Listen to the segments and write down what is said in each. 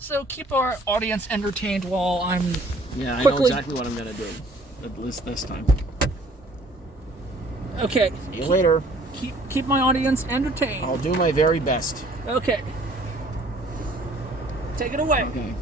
So keep our audience entertained while I'm Yeah, I know quickly... exactly what I'm going to do. At least this time. Okay. See you later. Keep my audience entertained. I'll do my very best. Okay. Take it away. Okay.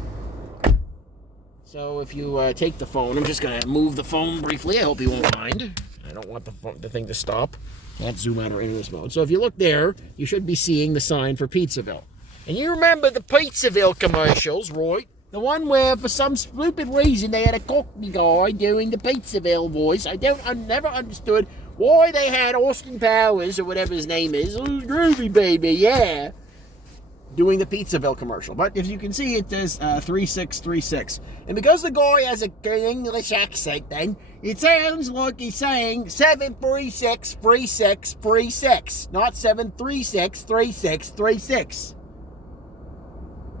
So if you take the phone, I'm just going to move the phone briefly. I hope you won't mind. I don't want the thing to stop. Let's zoom out or into this mode. So if you look there, you should be seeing the sign for Pizzaville. And you remember the Pizzaville commercials, right? The one where, for some stupid reason, they had a Cockney guy doing the Pizzaville voice. I never understood why they had Austin Powers, or whatever his name is, oh, groovy baby, yeah, doing the Pizzaville commercial. But if you can see, it says 3636. And because the guy has an English accent, then, it sounds like he's saying 736 36 36, not 736 36 36.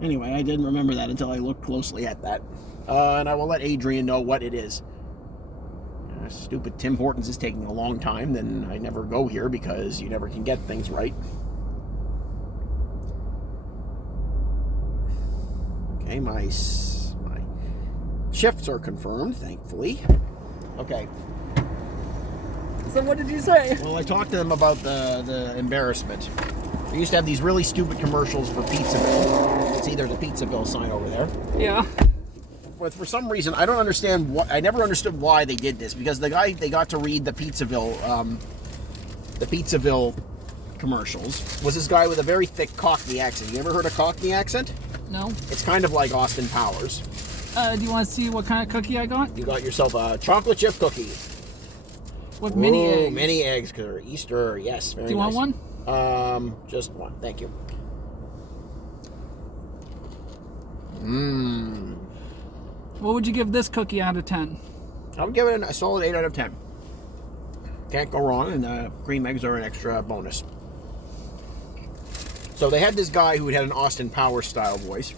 Anyway, I didn't remember that until I looked closely at that. And I will let Adrian know what it is. Stupid Tim Hortons is taking a long time, then I never go here because you never can get things right. Okay, my shifts are confirmed, thankfully. Okay. So what did you say? Well, I talked to them about the embarrassment. They used to have these really stupid commercials for Pizzaville. See, there's a Pizzaville sign over there. Yeah. But for some reason, I don't understand what. I never understood why they did this, because the guy they got to read the Pizzaville commercials was this guy with a very thick Cockney accent. You ever heard a Cockney accent? No. It's kind of like Austin Powers. Do you want to see what kind of cookie I got? You got yourself a chocolate chip cookie. With mini eggs. Mini eggs, because Easter, yes, very nice. Do you want one? Just one, thank you. What would you give this cookie out of 10? I would give it a solid 8 out of 10. Can't go wrong, and cream eggs are an extra bonus. So they had this guy who had an Austin Powers style voice.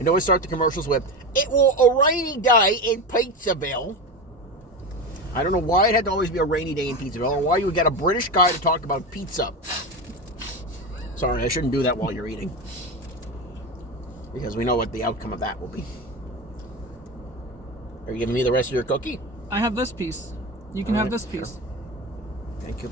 And always start the commercials with, "It was a rainy day in Pizzaville." I don't know why it had to always be a rainy day in Pizzaville, or why you would get a British guy to talk about pizza. Sorry, I shouldn't do that while you're eating. Because we know what the outcome of that will be. Are you giving me the rest of your cookie? I have this piece. You can have this piece. Sure. Thank you.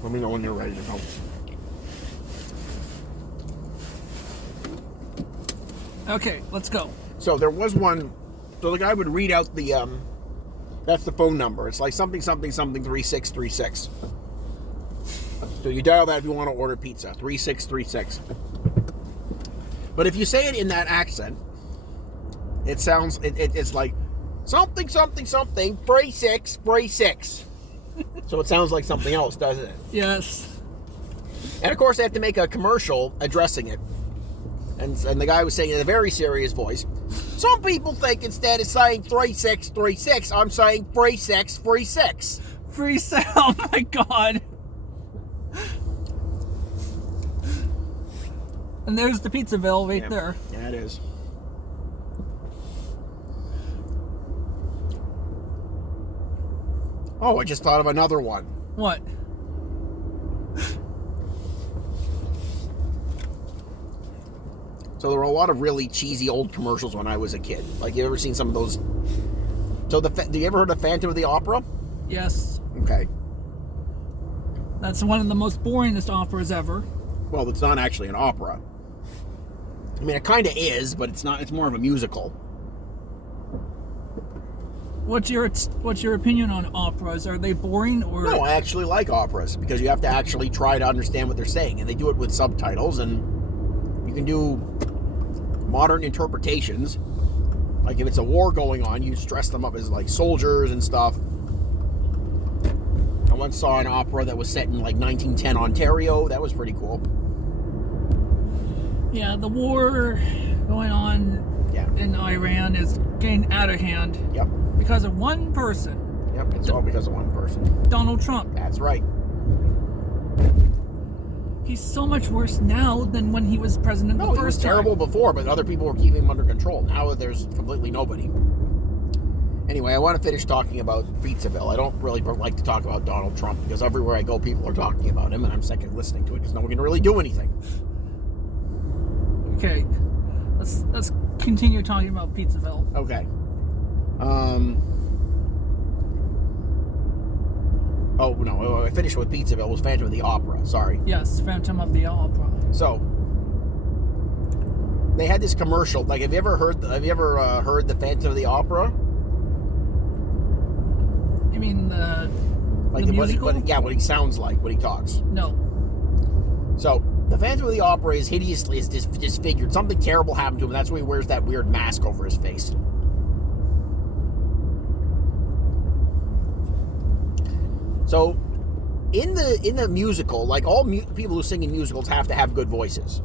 Let me know when you're ready to go. Okay, let's go. So there was one. So the guy would read out the. That's the phone number. It's like something 3636. So you dial that if you want to order pizza. 3636. But if you say it in that accent, it sounds. It's like something 3636. So it sounds like something else, doesn't it? Yes. And of course, they have to make a commercial addressing it. And the guy was saying in a very serious voice, "Some people think instead of saying 3636, I'm saying 3636. Free sale. Oh my god. And there's the Pizzaville right there. Yeah, it is. Oh, I just thought of another one. What? So there were a lot of really cheesy old commercials when I was a kid. Like, you ever seen some of those? So do you ever heard of Phantom of the Opera? Yes. Okay. That's one of the most boringest operas ever. Well, it's not actually an opera. I mean, it kind of is, but it's not. It's more of a musical. What's your opinion on operas? Are they boring or? No, I actually like operas because you have to actually try to understand what they're saying, and they do it with subtitles, and you can do modern interpretations. Like if it's a war going on, you dress them up as like soldiers and stuff. I once saw an opera that was set in like 1910 Ontario. That was pretty cool. Yeah, the war going on in Iran is getting out of hand. Yep. Because of one person. Yep, it's all because of one person. Donald Trump. That's right. He's so much worse now than when he was president the first time. No, he was terrible before, but other people were keeping him under control. Now there's completely nobody. Anyway, I want to finish talking about Pizzaville. I don't really like to talk about Donald Trump because everywhere I go, people are talking about him, and I'm sick of listening to it because no one can really do anything. Okay, let's continue talking about Pizzaville. Okay. Oh, no, I finished with Pizzaville. It was Phantom of the Opera. Sorry. Yes, Phantom of the Opera. So, they had this commercial. Like, have you ever heard the Phantom of the Opera? You mean the musical? What he sounds like when he talks. No. So, the Phantom of the Opera is hideously disfigured. Something terrible happened to him. That's why he wears that weird mask over his face. So, in the musical, like all people who sing in musicals have to have good voices.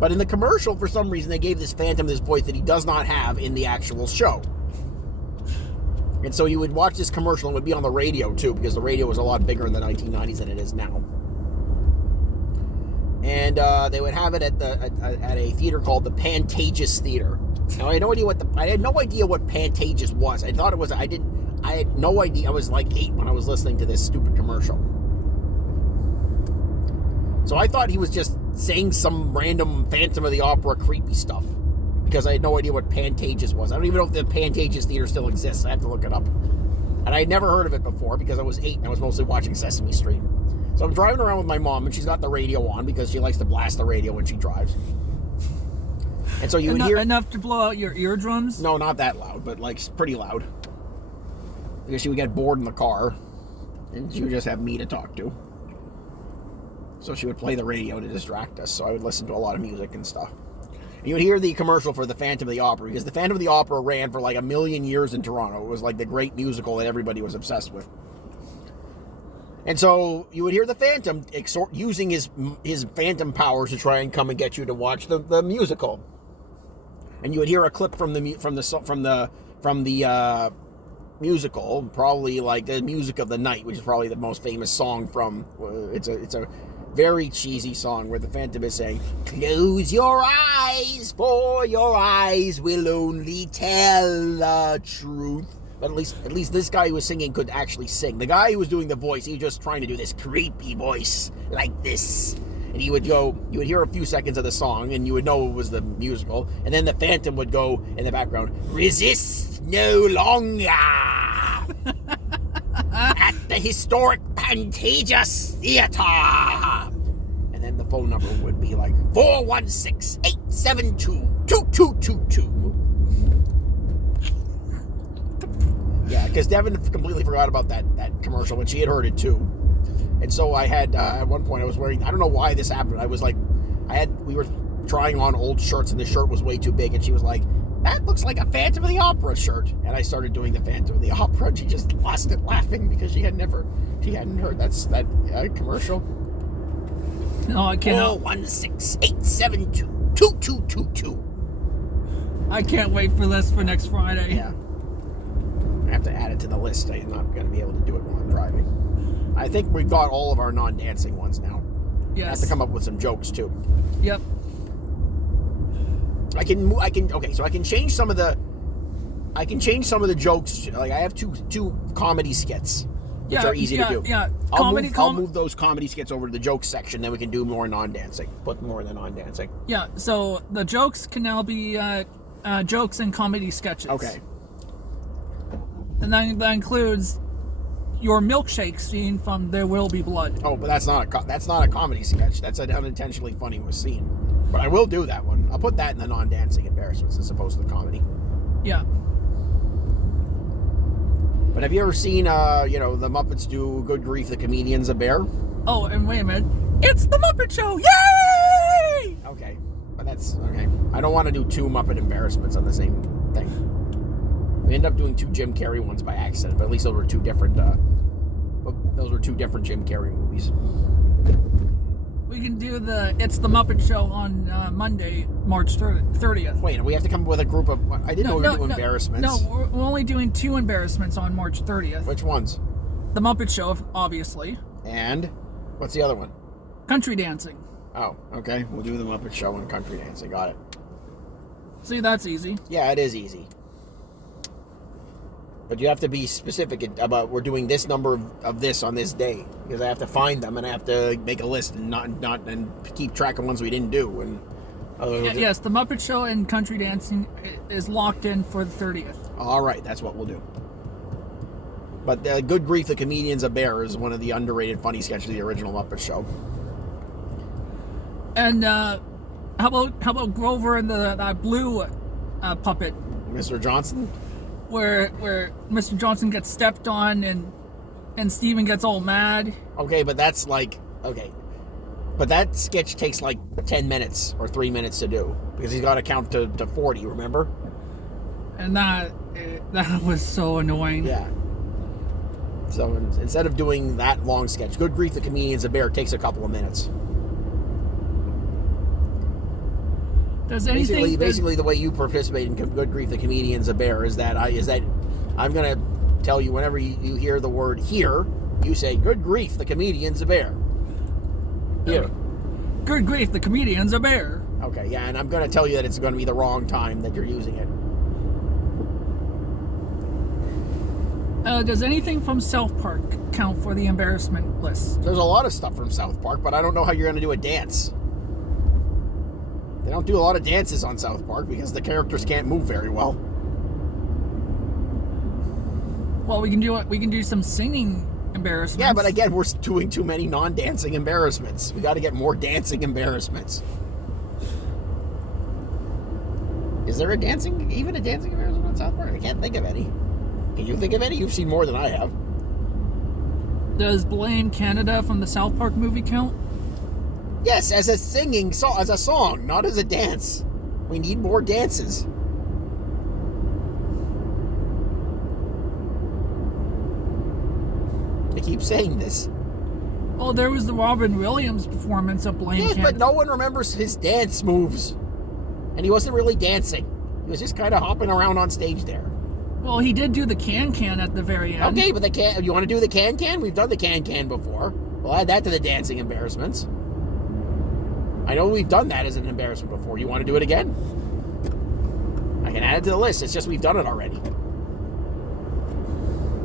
But in the commercial, for some reason, they gave this Phantom this voice that he does not have in the actual show. And so you would watch this commercial and it would be on the radio, too, because the radio was a lot bigger in the 1990s than it is now. And they would have it at a theater called the Pantages Theater. Now, I had no idea what Pantages was. I thought it was... I had no idea. I was like 8 when I was listening to this stupid commercial. So I thought he was just saying some random Phantom of the Opera creepy stuff. Because I had no idea what Pantages was. I don't even know if the Pantages Theater still exists. I have to look it up. And I had never heard of it before because I was 8 and I was mostly watching Sesame Street. So I'm driving around with my mom and she's got the radio on because she likes to blast the radio when she drives. And so you would hear... Enough to blow out your eardrums? No, not that loud, but like pretty loud. Because she would get bored in the car, and she would just have me to talk to. So she would play the radio to distract us, so I would listen to a lot of music and stuff. And you would hear the commercial for the Phantom of the Opera, because the Phantom of the Opera ran for like 1 million years in Toronto. It was like the great musical that everybody was obsessed with. And so you would hear the Phantom using his Phantom powers to try and come and get you to watch the musical. And you would hear a clip from the musical, probably like the Music of the Night, which is probably the most famous song from. It's a very cheesy song where the Phantom is saying, "Close your eyes, for your eyes will only tell the truth." But at least this guy who was singing could actually sing. The guy who was doing the voice, he was just trying to do this creepy voice like this. And you would hear a few seconds of the song, and you would know it was the musical. And then the Phantom would go in the background, "Resist no longer at the historic Pantages Theater." And then the phone number would be like 416-872-2222. Yeah, because Devin completely forgot about that commercial, but she had heard it too. And so I had, at one point I was wearing, I don't know why this happened. I was like, we were trying on old shirts and the shirt was way too big. And she was like, "That looks like a Phantom of the Opera shirt." And I started doing the Phantom of the Opera and she just lost it laughing because she hadn't heard that commercial. No, I can't. 416-872-2222. I can't wait for this for next Friday. Yeah. I have to add it to the list. I'm not going to be able to do it while I'm driving. I think we've got all of our non-dancing ones now. Yes. I have to come up with some jokes too. Yep. I can change some of the jokes. Like I have two comedy skits, which are easy to do. Yeah. I'll move those comedy skits over to the jokes section. Then we can do more non-dancing. Put more in the non-dancing. Yeah. So the jokes can now be jokes and comedy sketches. Okay. And that includes your milkshake scene from There Will Be Blood. Oh, but that's not a comedy sketch. That's an unintentionally funny scene. But I will do that one. I'll put that in the non-dancing embarrassments as opposed to the comedy. Yeah. But have you ever seen, the Muppets do Good Grief, the Comedian's a Bear? Oh, and wait a minute. It's the Muppet Show! Yay! Okay. But that's, okay. I don't want to do 2 Muppet embarrassments on the same thing. We ended up doing 2 Jim Carrey ones by accident, but at least those were 2 different, Jim Carrey movies. We can do It's the Muppet Show on Monday, March 30th. Wait, we have to come up with a group of... I didn't know we were doing embarrassments. No, we're only doing 2 embarrassments on March 30th. Which ones? The Muppet Show, obviously. And? What's the other one? Country dancing. Oh, okay. We'll do the Muppet Show and country dancing. Got it. See, that's easy. Yeah, it is easy. But you have to be specific about we're doing this number of this on this day, because I have to find them and I have to make a list and not keep track of ones we didn't do. And yes, the Muppet Show and country dancing is locked in for the 30th. All right, that's what we'll do. But Good Grief, the Comedian's a Bear is one of the underrated funny sketches of the original Muppet Show. And how about Grover and that blue puppet, Mr. Johnson? where Mr. Johnson gets stepped on and Steven gets all mad. Okay, but that's like but that sketch takes like 10 minutes or 3 minutes to do because he's got to count to 40. Remember? And that was so annoying. Yeah. So instead of doing that long sketch, Good Grief, the Comedian's a Bear takes a couple of minutes. Basically, the way you participate in Good Grief, the Comedian's a Bear is that I'm gonna tell you whenever you hear the word "here," you say "Good Grief, the Comedian's a Bear." Here. Good grief, the comedian's a bear. Okay, yeah, and I'm gonna tell you that it's gonna be the wrong time that you're using it. Does anything from South Park count for the embarrassment list? There's a lot of stuff from South Park, but I don't know how you're gonna do a dance. They don't do a lot of dances on South Park because the characters can't move very well. Well, we can do some singing embarrassments. Yeah, but again, we're doing too many non-dancing embarrassments. We got to get more dancing embarrassments. Is there even a dancing embarrassment on South Park? I can't think of any. Can you think of any? You've seen more than I have. Does Blame Canada from the South Park movie count? Yes, as a song, not as a dance. We need more dances. I keep saying this. Oh, there was the Robin Williams performance of Blame Canada. But no one remembers his dance moves. And he wasn't really dancing. He was just kind of hopping around on stage there. Well, he did do the can at the very end. Okay, but you want to do the can? We've done the can before. We'll add that to the dancing embarrassments. I know we've done that as an embarrassment before. You want to do it again? I can add it to the list. It's just we've done it already.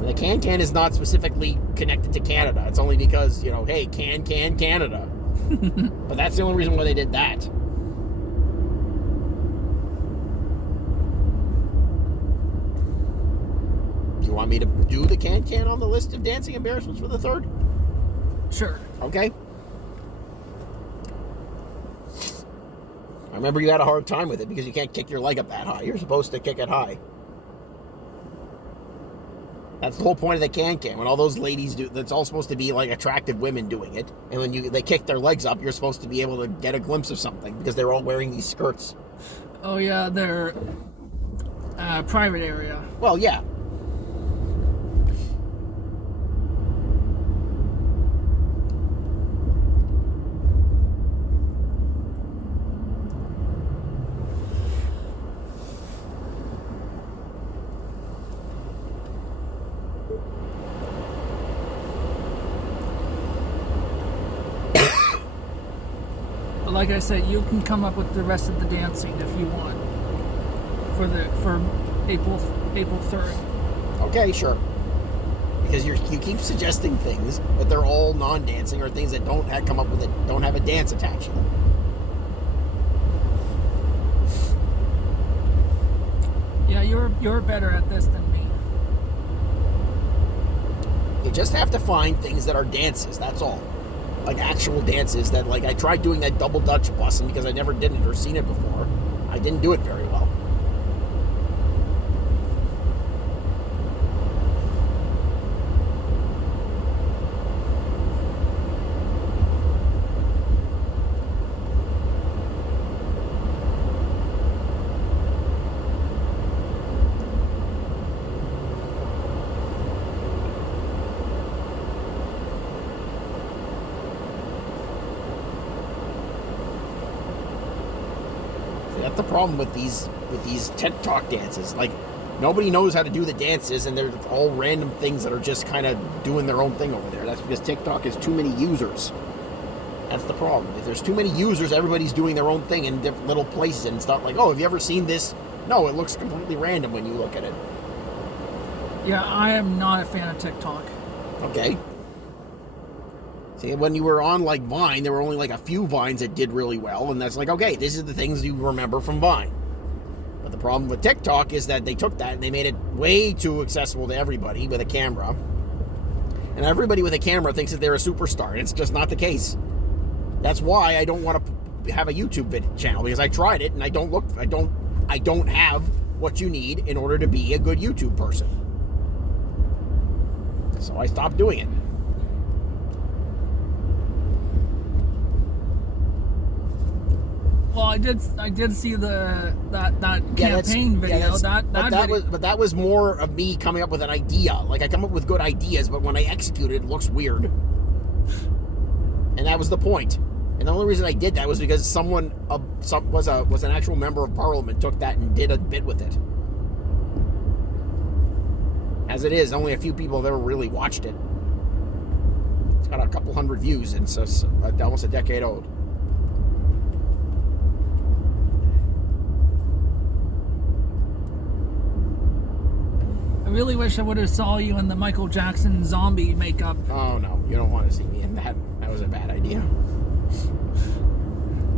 The can is not specifically connected to Canada. It's only because, hey, can Canada. But that's the only reason why they did that. Do you want me to do the can on the list of dancing embarrassments for the 3rd? Sure. Okay. I remember you had a hard time with it because you can't kick your leg up that high. You're supposed to kick it high. That's the whole point of the can. When all those ladies do, that's all supposed to be like attractive women doing it. And when they kick their legs up, you're supposed to be able to get a glimpse of something because they're all wearing these skirts. Oh yeah, they're private area. Well, yeah. Like I said, you can come up with the rest of the dancing if you want for April 3rd. Okay, sure. Because you keep suggesting things, but they're all non-dancing or things that don't have a dance attached to them. Yeah, you're better at this than me. You just have to find things that are dances. That's all. Like actual dances that, like, I tried doing that double Dutch busing because I never did it or seen it before. I didn't do it very well. That's the problem with these TikTok dances. Like, Nobody knows how to do the dances, and they're all random things that are just kind of doing their own thing over there. That's because TikTok has too many users. That's the problem. If there's too many users, everybody's doing their own thing in different little places, and it's not like, oh, have you ever seen this? No, it looks completely random when you look at it. Yeah, I am not a fan of TikTok. Okay. See, when you were on, like, Vine, there were only, like, a few Vines that did really well, and that's like, okay, this is the things you remember from Vine. But the problem with TikTok is that they took that and they made it way too accessible to everybody with a camera. And everybody with a camera thinks that they're a superstar, and it's just not the case. That's why I don't want to have a YouTube channel, because I tried it and I don't have what you need in order to be a good YouTube person. So I stopped doing it. Well, I did see that campaign video. But that was more of me coming up with an idea. Like, I come up with good ideas, but when I execute it, it looks weird. And that was the point. And the only reason I did that was because someone was an actual member of Parliament, took that and did a bit with it. As it is, only a few people have ever really watched it. It's got a couple hundred views, and it's almost a decade old. I really wish I would have saw you in the Michael Jackson zombie makeup. Oh no, you don't want to see me in that. That was a bad idea.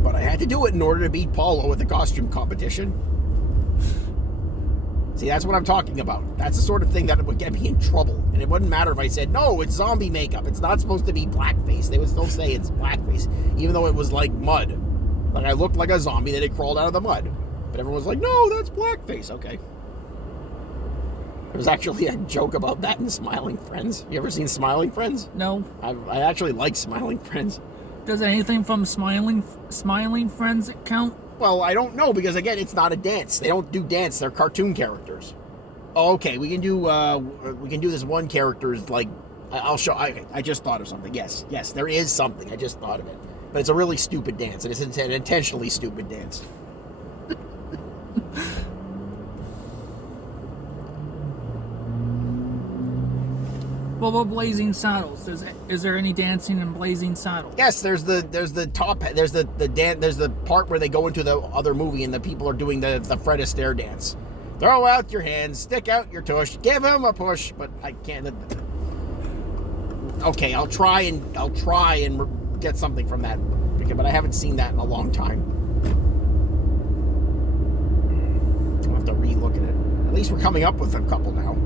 But I had to do it in order to beat Paulo at the costume competition. See, that's what I'm talking about. That's the sort of thing that would get me in trouble. And it wouldn't matter if I said, no, it's zombie makeup. It's not supposed to be blackface. They would still say it's blackface, even though it was like mud. Like, I looked like a zombie that had crawled out of the mud. But everyone was like, no, that's blackface. Okay. There was actually a joke about that in Smiling Friends. You ever seen Smiling Friends? No. I actually like Smiling Friends. Does anything from Smiling Friends count? Well, I don't know, because again, it's not a dance. They don't do dance. They're cartoon characters. Oh, okay, we can do this one character's, like, I'll show. I just thought of something. Yes, there is something. I just thought of it. But it's a really stupid dance. It's an intentionally stupid dance. What about Blazing Saddles? Is there any dancing in Blazing Saddles? Yes, there's the part where they go into the other movie and the people are doing the Fred Astaire dance. Throw out your hands, stick out your tush, give him a push. But I can't. Okay, I'll try and get something from that, but I haven't seen that in a long time. I'll have to re-look at it. At least we're coming up with a couple now.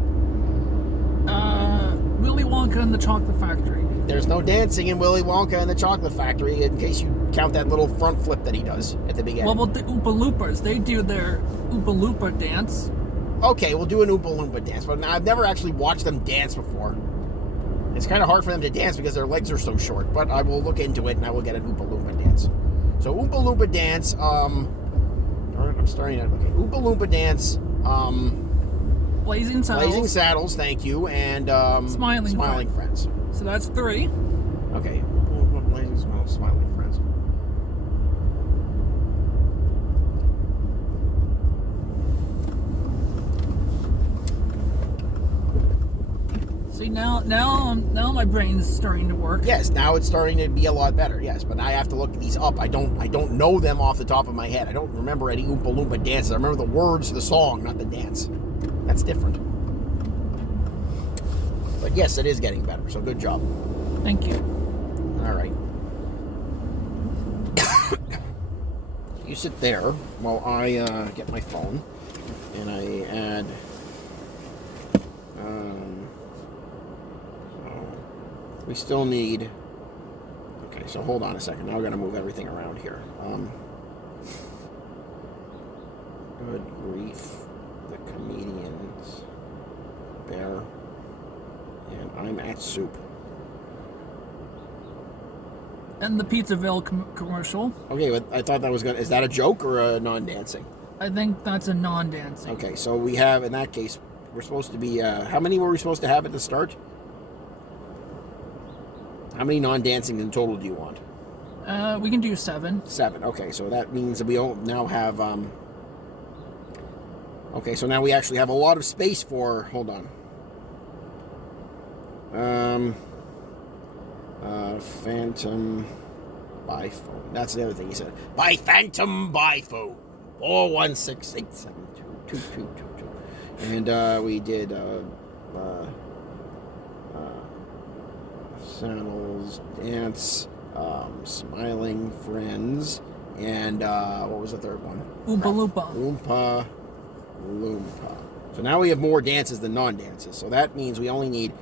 Willy Wonka and the Chocolate Factory. There's no dancing in Willy Wonka and the Chocolate Factory, in case you count that little front flip that he does at the beginning. Well, the Oompa Loompas, they do their Oompa Loompa dance. Okay, we'll do an Oompa Loompa dance, but I've never actually watched them dance before. It's kind of hard for them to dance because their legs are so short, but I will look into it and I will get an Oompa Loompa dance. So Oompa Loompa dance, I'm starting to, okay, Oompa Loompa dance, Blazing Saddles, thank you, and Smiling Friends. So that's 3. Okay, Blazing Saddles, Smiling Friends. See, now my brain's starting to work. Yes, now it's starting to be a lot better. Yes, but I have to look these up. I don't know them off the top of my head. I don't remember any Oompa Loompa dances. I remember the words to the song, not the dance. That's different. But yes, it is getting better, so good job. Thank you. All right. You sit there while I get my phone and I add... we still need... Okay, so hold on a second. Now we're going to move everything around here. Good grief. The comedians. Bear. And I'm at soup. And the Pizzaville commercial. Okay, but I thought that was is that a joke or a non-dancing? I think that's a non-dancing. Okay, so we have, in that case, we're supposed to be, how many were we supposed to have at the start? How many non-dancing in total do you want? We can do 7. 7, okay, so that means that we now have, Okay, so now we actually have a lot of space for. Hold on. Phantom Bifo. That's the other thing he said. By Phantom Bifo. 416-872-2222. And we did Saddles, Dance, Smiling Friends, and what was the third one? Oompa Loompa. Oompa Loompa. So now we have more dances than non-dances. So that means we need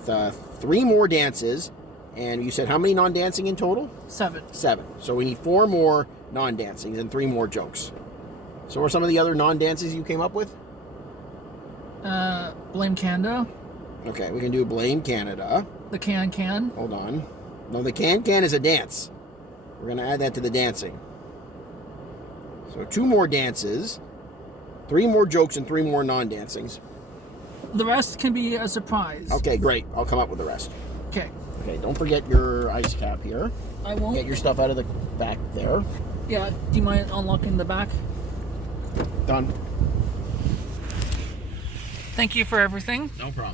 3 more dances. And you said how many non-dancing in total? 7. 7. So we need 4 more non-dancings and 3 more jokes. So what are some of the other non-dances you came up with? Blame Canada. Okay, we can do Blame Canada. The Can. Hold on. No, the Can is a dance. We're going to add that to the dancing. So 2 more dances, 3 more jokes, and 3 more non-dancings. The rest can be a surprise. Okay, great. I'll come up with the rest. Okay. Okay, don't forget your ice cap here. I won't. Get your stuff out of the back there. Yeah, do you mind unlocking the back? Done. Thank you for everything. No problem.